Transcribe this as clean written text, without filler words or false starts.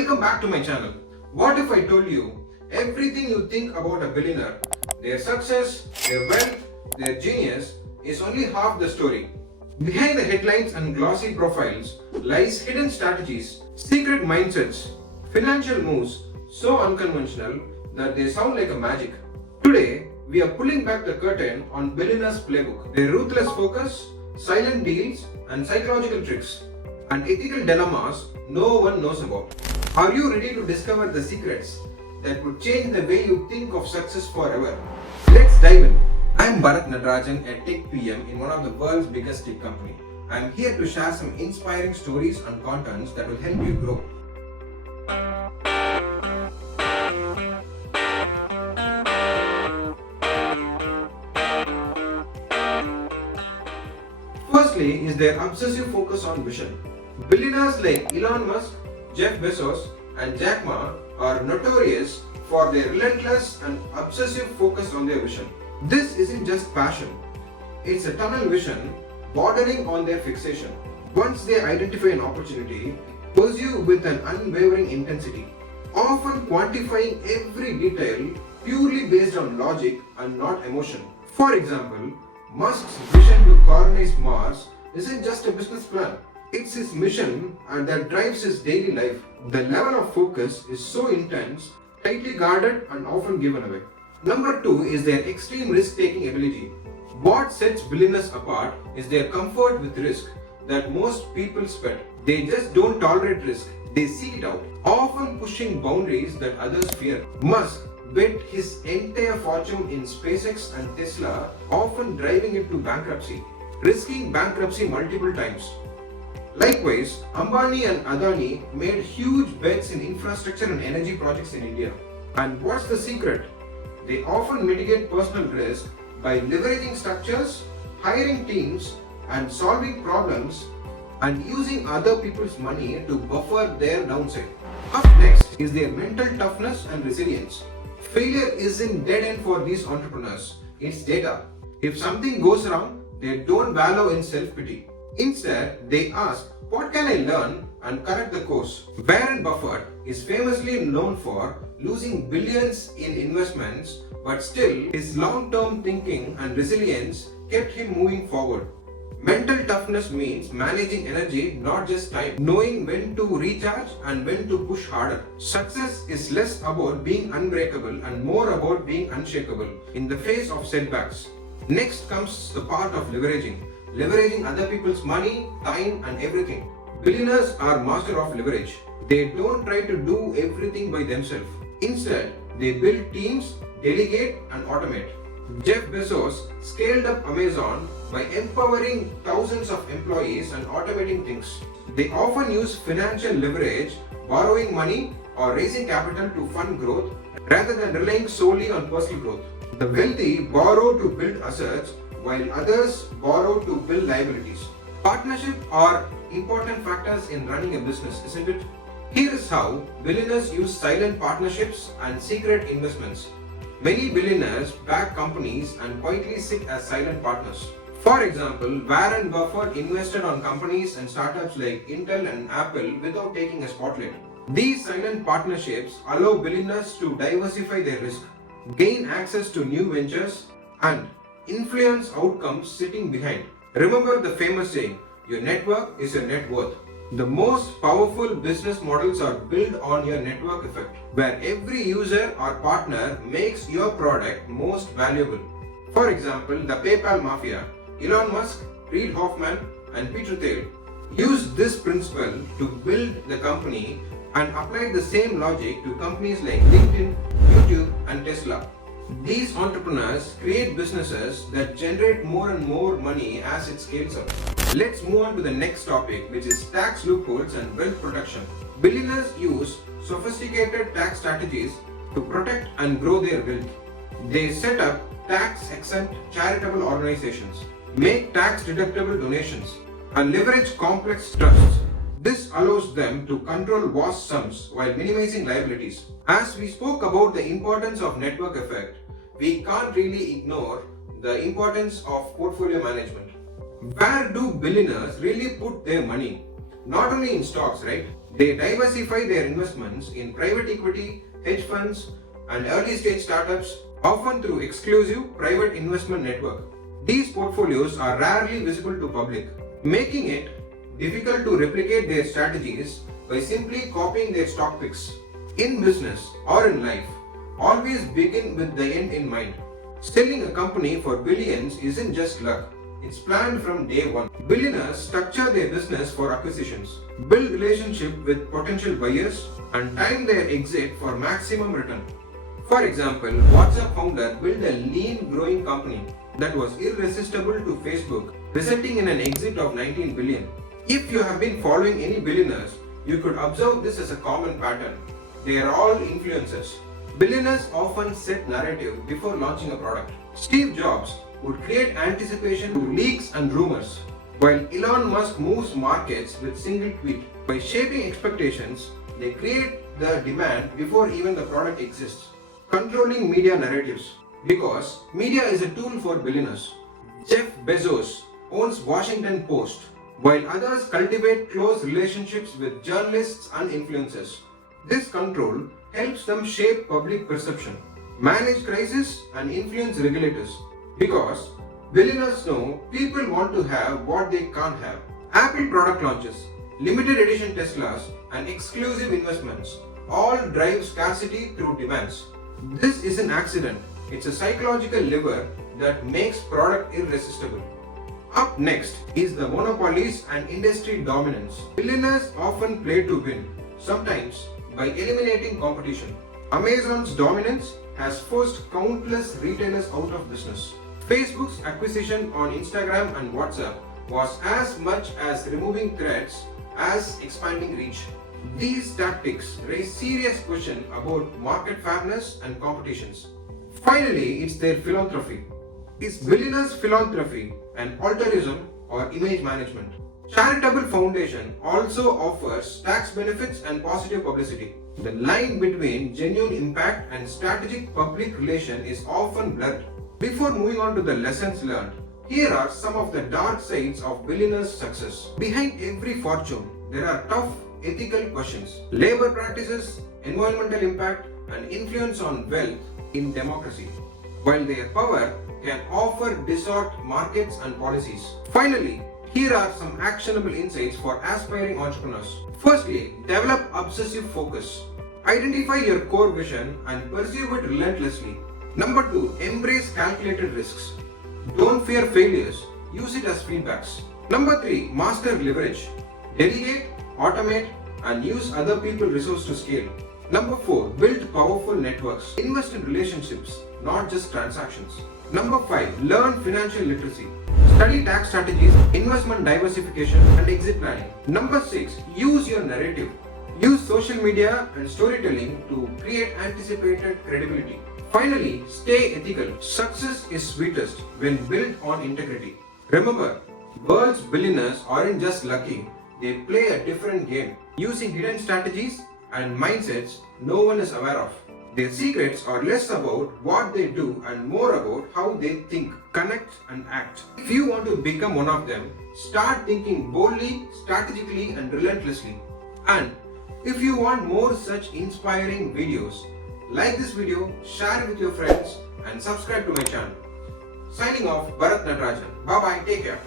Welcome back to my channel. What if I told you everything you think about a billionaire, their success, their wealth, their genius is only half the story. Behind the headlines and glossy profiles lies hidden strategies, secret mindsets, financial moves so unconventional that they sound like a magic. Today, we are pulling back the curtain on billionaires' playbook, their ruthless focus, silent deals, and psychological tricks, and ethical dilemmas no one knows about. Are you ready to discover the secrets that would change the way you think of success forever? Let's dive in. I am Barath Natarajan, a tech PM in one of the world's biggest tech company. I am here to share some inspiring stories and contents that will help you grow. Firstly is their obsessive focus on vision. Billionaires like Elon Musk, Jeff Bezos, and Jack Ma are notorious for their relentless and obsessive focus on their vision. This isn't just passion, it's a tunnel vision bordering on their fixation. Once they identify an opportunity, pursue with an unwavering intensity, often quantifying every detail purely based on logic and not emotion. For example, Musk's vision to colonize Mars isn't just a business plan. It's his mission and that drives his daily life. The level of focus is so intense, tightly guarded and often given away. Number 2 is their extreme risk-taking ability. What sets billionaires apart is their comfort with risk that most people sweat. They just don't tolerate risk. They seek it out, often pushing boundaries that others fear. Musk bet his entire fortune in SpaceX and Tesla, often driving it to bankruptcy, risking bankruptcy multiple times. Likewise, Ambani and Adani made huge bets in infrastructure and energy projects in India. And what's the secret? They often mitigate personal risk by leveraging structures, hiring teams, and solving problems, and using other people's money to buffer their downside. Up next is their mental toughness and resilience. Failure isn't dead end for these entrepreneurs, it's data. If something goes wrong, they don't wallow in self-pity. Instead, they ask, what can I learn and correct the course? Warren Buffett is famously known for losing billions in investments, but still his long-term thinking and resilience kept him moving forward. Mental toughness means managing energy, not just time, knowing when to recharge and when to push harder. Success is less about being unbreakable and more about being unshakable in the face of setbacks. Next comes the part of leveraging other people's money, time and everything. Billionaires are master of leverage. They don't try to do everything by themselves. Instead, they build teams, delegate and automate. Jeff Bezos scaled up Amazon by empowering thousands of employees and automating things. They often use financial leverage, borrowing money or raising capital to fund growth rather than relying solely on personal growth. The wealthy borrow to build assets while others borrow to build liabilities. Partnerships are important factors in running a business, isn't it? Here is how billionaires use silent partnerships and secret investments. Many billionaires back companies and quietly sit as silent partners. For example, Warren Buffett invested on companies and startups like Intel and Apple without taking a spotlight. These silent partnerships allow billionaires to diversify their risk, gain access to new ventures, and influence outcomes sitting behind. Remember the famous saying, your network is your net worth. The most powerful business models are built on your network effect, where every user or partner makes your product most valuable. For example, the PayPal mafia, Elon Musk, Reid Hoffman, and Peter Thiel used this principle to build the company and applied the same logic to companies like LinkedIn, YouTube, and Tesla. These entrepreneurs create businesses that generate more and more money as it scales up. Let's move on to the next topic, which is tax loopholes and wealth protection. Billionaires use sophisticated tax strategies to protect and grow their wealth. They set up tax-exempt charitable organizations, make tax-deductible donations, and leverage complex trusts. This allows them to control vast sums while minimizing liabilities. As we spoke about the importance of network effect, we can't really ignore the importance of portfolio management. Where do billionaires really put their money? Not only in stocks, right? They diversify their investments in private equity, hedge funds, and early stage startups, often through exclusive private investment network. These portfolios are rarely visible to public, making it difficult to replicate their strategies by simply copying their stock picks. In business or in life, always begin with the end in mind. Selling a company for billions isn't just luck, it's planned from day one. Billionaires structure their business for acquisitions, build relationship with potential buyers, and time their exit for maximum return. For example, WhatsApp founder built a lean growing company that was irresistible to Facebook, resulting in an exit of 19 billion. If you have been following any billionaires, you could observe this as a common pattern. They are all influencers. Billionaires often set narrative before launching a product. Steve Jobs would create anticipation through leaks and rumors, while Elon Musk moves markets with single tweet. By shaping expectations, they create the demand before even the product exists. Controlling media narratives. Because media is a tool for billionaires. Jeff Bezos owns Washington Post, while others cultivate close relationships with journalists and influencers. This control helps them shape public perception, manage crises, and influence regulators. Because billionaires know people want to have what they can't have. Apple product launches, limited edition Teslas, and exclusive investments all drive scarcity through demands. This is an accident. It's a psychological lever that makes product irresistible. Up next is the monopolies and industry dominance. Billionaires often play to win, sometimes by eliminating competition. Amazon's dominance has forced countless retailers out of business. Facebook's acquisition on Instagram and WhatsApp was as much as removing threats as expanding reach. These tactics raise serious questions about market fairness and competitions. Finally, it's their philanthropy. Is billionaires' philanthropy an altruism or image management? Charitable foundation also offers tax benefits and positive publicity. The line between genuine impact and strategic public relation is often blurred. Before moving on to the lessons learned, here are some of the dark sides of billionaires' success. Behind every fortune, there are tough ethical questions. Labor practices, environmental impact, and influence on wealth in democracy. While their power can offer distort markets and policies. Finally, here are some actionable insights for aspiring entrepreneurs. Firstly, develop obsessive focus. Identify your core vision and pursue it relentlessly. Number 2, embrace calculated risks. Don't fear failures, use it as feedbacks. Number 3, master leverage. Delegate, automate, and use other people's resources to scale. Number 4, build powerful networks. Invest in relationships, not just transactions. Number 5, learn financial literacy. Study tax strategies, investment diversification, and exit planning. Number 6, use your narrative. Use social media and storytelling to create anticipated credibility. Finally, stay ethical. Success is sweetest when built on integrity. Remember, world's billionaires aren't just lucky, they play a different game, using hidden strategies and mindsets no one is aware of. Their secrets are less about what they do and more about how they think, connect, and act. If you want to become one of them, start thinking boldly, strategically, and relentlessly. And if you want more such inspiring videos, like this video, share it with your friends, and subscribe to my channel. Signing off, Barath Natarajan. Bye bye, take care.